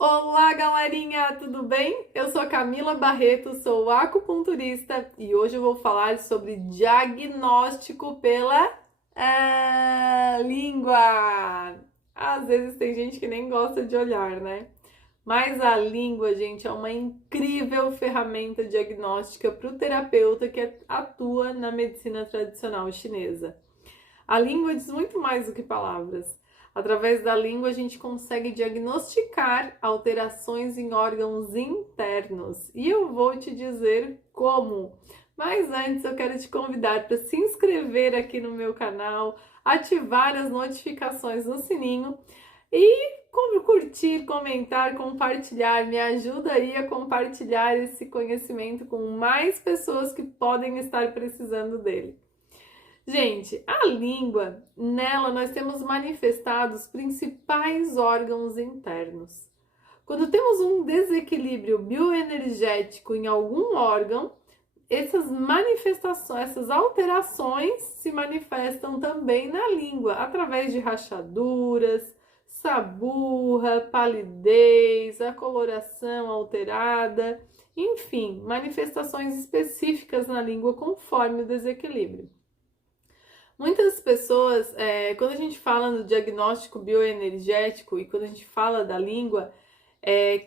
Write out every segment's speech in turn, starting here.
Olá, galerinha, tudo bem? Eu sou a Camila Barreto, sou acupunturista e hoje eu vou falar sobre diagnóstico pela língua. Às vezes tem gente que nem gosta de olhar, né? Mas a língua, gente, é uma incrível ferramenta diagnóstica para o terapeuta que atua na medicina tradicional chinesa. A língua diz muito mais do que palavras. Através da língua, a gente consegue diagnosticar alterações em órgãos internos. E eu vou te dizer como. Mas antes, eu quero te convidar para se inscrever aqui no meu canal, ativar as notificações no sininho e como curtir, comentar, compartilhar. Me ajuda aí a compartilhar esse conhecimento com mais pessoas que podem estar precisando dele. Gente, a língua, nela nós temos manifestados os principais órgãos internos. Quando temos um desequilíbrio bioenergético em algum órgão, essas manifestações, essas alterações se manifestam também na língua, através de rachaduras, saburra, palidez, a coloração alterada, enfim, manifestações específicas na língua conforme o desequilíbrio. Muitas pessoas, quando a gente fala no diagnóstico bioenergético e quando a gente fala da língua,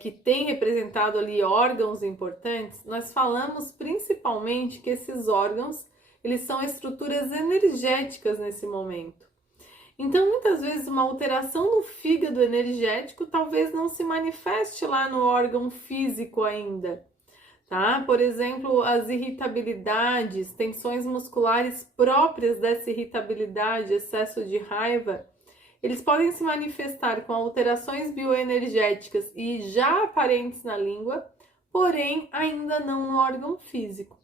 que tem representado ali órgãos importantes, nós falamos principalmente que esses órgãos, eles são estruturas energéticas nesse momento. Então, muitas vezes, uma alteração no fígado energético talvez não se manifeste lá no órgão físico ainda, tá? Por exemplo, as irritabilidades, tensões musculares próprias dessa irritabilidade, excesso de raiva, eles podem se manifestar com alterações bioenergéticas e já aparentes na língua, porém ainda não no órgão físico.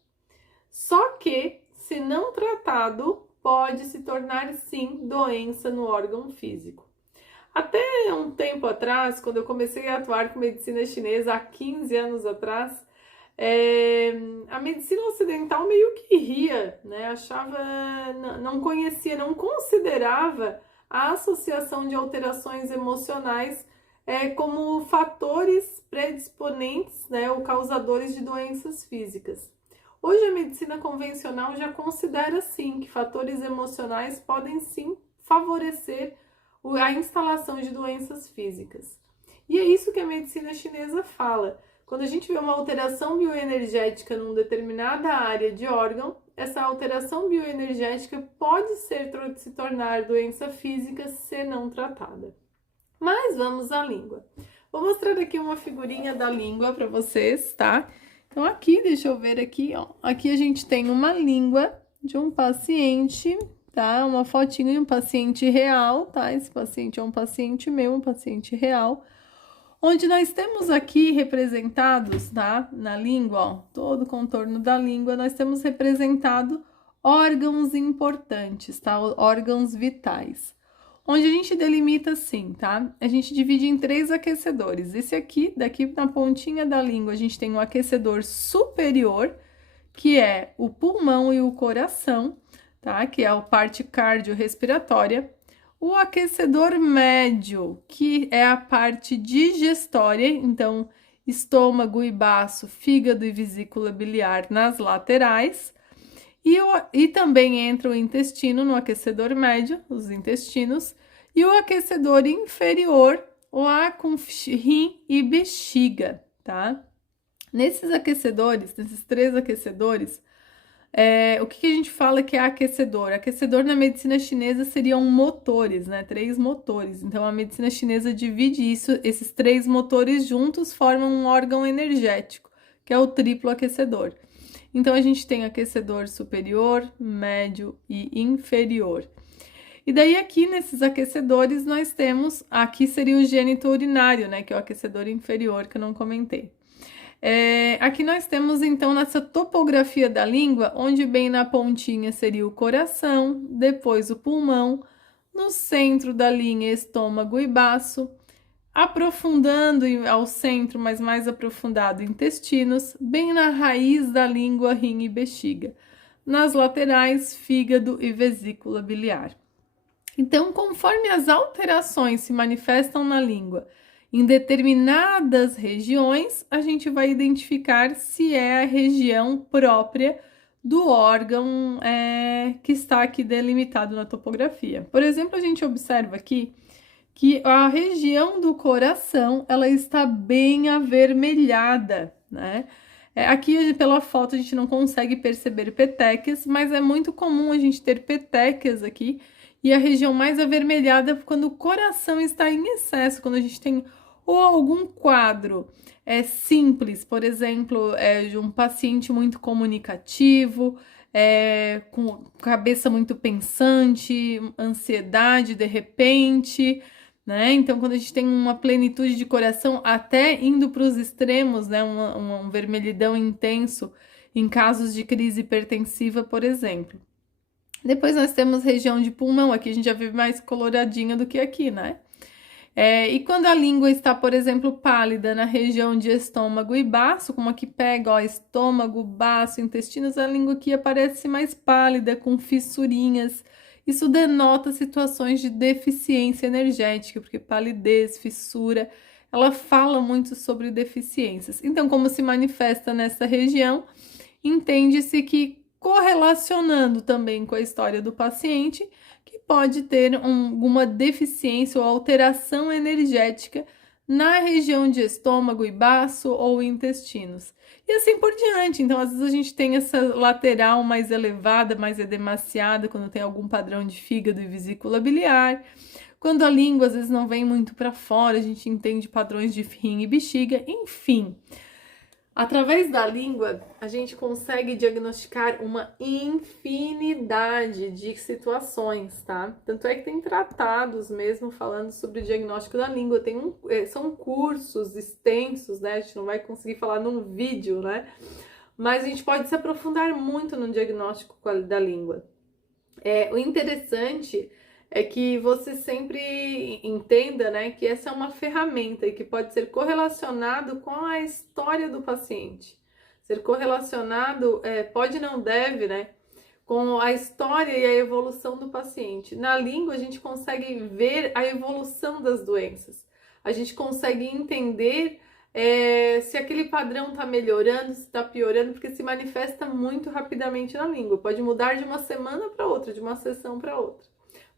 Só que, se não tratado, pode se tornar sim doença no órgão físico. Até um tempo atrás, quando eu comecei a atuar com medicina chinesa, há 15 anos atrás, a medicina ocidental meio que ria, né? Achava, não conhecia, não considerava a associação de alterações emocionais como fatores predisponentes, né, ou causadores de doenças físicas. Hoje a medicina convencional já considera sim que fatores emocionais podem sim favorecer a instalação de doenças físicas. E é isso que a medicina chinesa fala. Quando a gente vê uma alteração bioenergética numa determinada área de órgão, essa alteração bioenergética pode se tornar doença física se não tratada. Mas vamos à língua. Vou mostrar aqui uma figurinha da língua para vocês, tá? Então aqui, deixa eu ver aqui, ó. Aqui a gente tem uma língua de um paciente, tá? Uma fotinho de um paciente real, tá? Esse paciente é um paciente meu, um paciente real, onde nós temos aqui representados, tá? Na língua, ó, todo o contorno da língua, nós temos representado órgãos importantes, tá? Órgãos vitais. Onde a gente delimita assim, tá? A gente divide em 3 aquecedores. Esse aqui, daqui na pontinha da língua, a gente tem o aquecedor superior, que é o pulmão e o coração, tá? Que é a parte cardiorrespiratória. O aquecedor médio, que é a parte digestória, então estômago e baço, fígado e vesícula biliar nas laterais. E também entra o intestino no aquecedor médio, os intestinos, e o aquecedor inferior, lá com rim e bexiga, tá? Nesses aquecedores, nesses 3 aquecedores, o que a gente fala que é aquecedor? Aquecedor na medicina chinesa seriam motores, né? 3 motores. Então a medicina chinesa divide isso, esses 3 motores juntos formam um órgão energético, que é o triplo aquecedor. Então a gente tem aquecedor superior, médio e inferior. E daí aqui nesses aquecedores nós temos, aqui seria o gênito urinário, né? Que é o aquecedor inferior que eu não comentei. Aqui nós temos então nessa topografia da língua, onde bem na pontinha seria o coração, depois o pulmão, no centro da linha estômago e baço, aprofundando ao centro, mas mais aprofundado, intestinos, bem na raiz da língua, rim e bexiga, nas laterais, fígado e vesícula biliar. Então, conforme as alterações se manifestam na língua Em determinadas regiões, a gente vai identificar se é a região própria do órgão que está aqui delimitado na topografia. Por exemplo, a gente observa aqui que a região do coração, ela está bem avermelhada, né? Aqui pela foto a gente não consegue perceber petequias, mas é muito comum a gente ter petequias aqui, e a região mais avermelhada quando o coração está em excesso, quando a gente tem ou algum quadro simples, por exemplo, de um paciente muito comunicativo, com cabeça muito pensante, ansiedade de repente, né? Então, quando a gente tem uma plenitude de coração, até indo para os extremos, né? Um vermelhidão intenso em casos de crise hipertensiva, por exemplo. Depois nós temos região de pulmão, aqui a gente já vê mais coloradinha do que aqui, né? E quando a língua está, por exemplo, pálida na região de estômago e baço, como aqui pega, ó, estômago, baço, intestinos, a língua aqui aparece mais pálida, com fissurinhas. Isso denota situações de deficiência energética, porque palidez, fissura, ela fala muito sobre deficiências. Então, como se manifesta nessa região, entende-se que correlacionando também com a história do paciente, que pode ter alguma deficiência ou alteração energética na região de estômago e baço ou intestinos. E assim por diante. Então, às vezes a gente tem essa lateral mais elevada, mais edemaciada, quando tem algum padrão de fígado e vesícula biliar. Quando a língua às vezes não vem muito para fora, a gente entende padrões de rim e bexiga, enfim. Através da língua, a gente consegue diagnosticar uma infinidade de situações, tá? Tanto é que tem tratados mesmo falando sobre o diagnóstico da língua. São cursos extensos, né? A gente não vai conseguir falar num vídeo, né? Mas a gente pode se aprofundar muito no diagnóstico da língua. O interessante é que você sempre entenda, né, que essa é uma ferramenta e que pode ser correlacionado com a história do paciente. Ser correlacionado, pode e não deve, né, com a história e a evolução do paciente. Na língua, a gente consegue ver a evolução das doenças. A gente consegue entender se aquele padrão está melhorando, se está piorando, porque se manifesta muito rapidamente na língua. Pode mudar de uma semana para outra, de uma sessão para outra.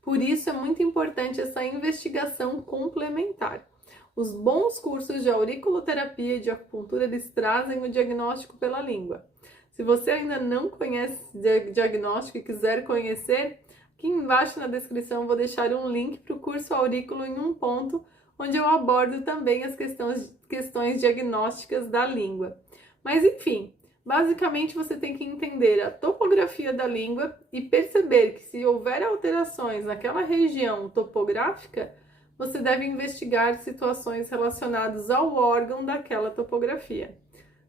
Por isso é muito importante essa investigação complementar. Os bons cursos de auriculoterapia e de acupuntura, eles trazem o diagnóstico pela língua. Se você ainda não conhece diagnóstico e quiser conhecer, aqui embaixo na descrição eu vou deixar um link para o curso Aurículo em um ponto, onde eu abordo também as questões diagnósticas da língua. Mas enfim, basicamente você tem que entender a topografia da língua e perceber que se houver alterações naquela região topográfica, você deve investigar situações relacionadas ao órgão daquela topografia.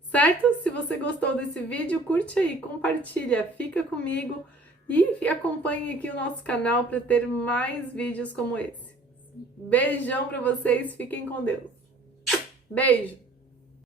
Certo? Se você gostou desse vídeo, curte aí, compartilha, fica comigo e acompanhe aqui o nosso canal para ter mais vídeos como esse. Beijão para vocês, fiquem com Deus. Beijo!